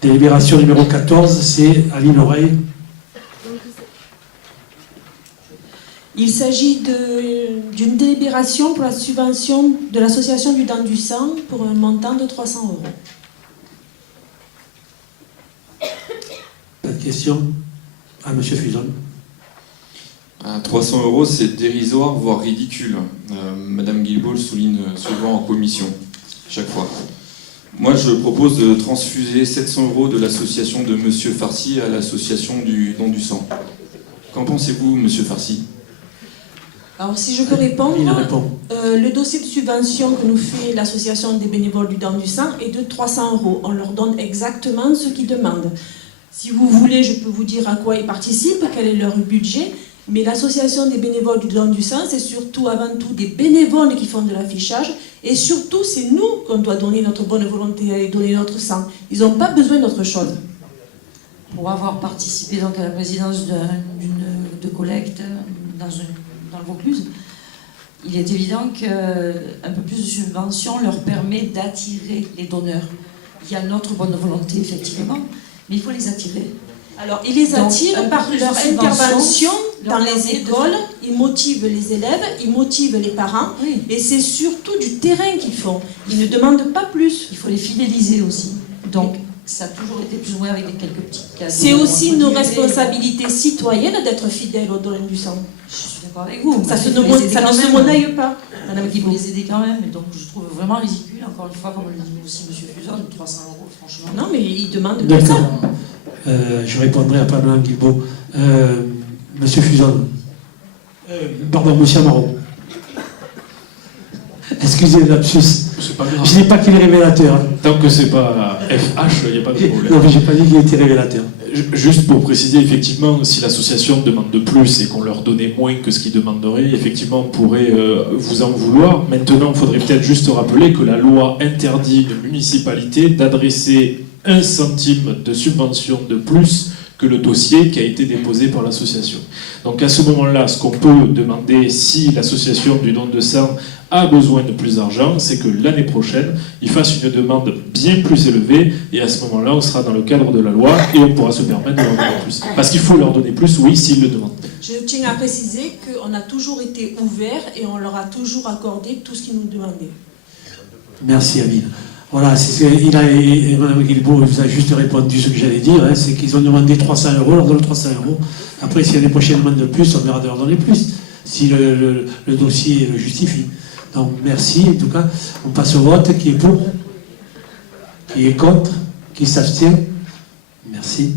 Délibération numéro 14, c'est Aline Oreille. Il s'agit d'une délibération pour la subvention de l'association du Don du Sang pour un montant de 300 euros. Pas de question à M. Fuson. 300 euros, c'est dérisoire, voire ridicule. Madame Guilbault le souligne souvent en commission, chaque fois. Moi, je propose de transfuser 700 euros de l'association de M. Farcy à l'association du Don du Sang. Qu'en pensez-vous, M. Farcy? Alors, si je peux répondre, Il répond. le dossier de subvention que nous fait l'association des bénévoles du Don du Sang est de 300 euros. On leur donne exactement ce qu'ils demandent. Si vous voulez, je peux vous dire à quoi ils participent, quel est leur budget. Mais l'association des bénévoles du Don du Sang, c'est surtout avant tout des bénévoles qui font de l'affichage. Et surtout, c'est nous qu'on doit donner notre bonne volonté et donner notre sang. Ils n'ont pas besoin d'autre chose. Pour avoir participé donc à la présidence de collecte dans le Vaucluse, il est évident qu'un peu plus de subvention leur permet d'attirer les donneurs. Il y a notre bonne volonté, effectivement, mais il faut les attirer. Alors, ils les attirent donc, par leur intervention dans les écoles, ils motivent les élèves, ils motivent les parents, oui. Et c'est surtout du terrain qu'ils font. Ils ne demandent pas plus. Il faut les fidéliser aussi. Donc, ça a toujours été plus ou moins avec quelques petits cadeaux. C'est aussi nos responsabilités citoyennes d'être fidèles au Don du Sang. Je suis d'accord avec vous. Ça ne se monnaie pas. Madame, il faut les aider quand même. Et donc, je trouve vraiment ridicule, encore une fois, comme le dit aussi M. Fuson, 300 euros, franchement. Non, mais ils demandent que ça. D'accord. Je répondrai après Mme Guilbault. Monsieur Fuson. Pardon, Monsieur Amaro. Excusez le lapsus. C'est pas grave. Je ne dis pas qu'il est révélateur. Hein. Tant que c'est pas FH, il n'y a pas de problème. Non, mais je n'ai pas dit qu'il était révélateur. Juste pour préciser, effectivement, si l'association demande de plus et qu'on leur donnait moins que ce qu'ils demanderaient, effectivement, on pourrait vous en vouloir. Maintenant, il faudrait peut-être juste rappeler que la loi interdit une municipalité d'adresser 1 centime de subvention de plus que le dossier qui a été déposé par l'association. Donc à ce moment-là, ce qu'on peut demander, si l'association du Don de Sang a besoin de plus d'argent, c'est que l'année prochaine, ils fassent une demande bien plus élevée, et à ce moment-là, on sera dans le cadre de la loi, et on pourra se permettre de leur donner plus. Parce qu'il faut leur donner plus, oui, s'ils le demandent. Je tiens à préciser qu'on a toujours été ouverts et on leur a toujours accordé tout ce qu'ils nous demandaient. Merci, Amine. Voilà, Mme Guilbault vous a juste répondu ce que j'allais dire, hein, c'est qu'ils ont demandé 300 euros, on leur donne 300 euros. Après, s'il y a des prochaines demandes de plus, on verra de leur donner plus, si le dossier le justifie. Donc, merci, en tout cas. On passe au vote. Qui est pour? Qui est contre? Qui s'abstient? Merci.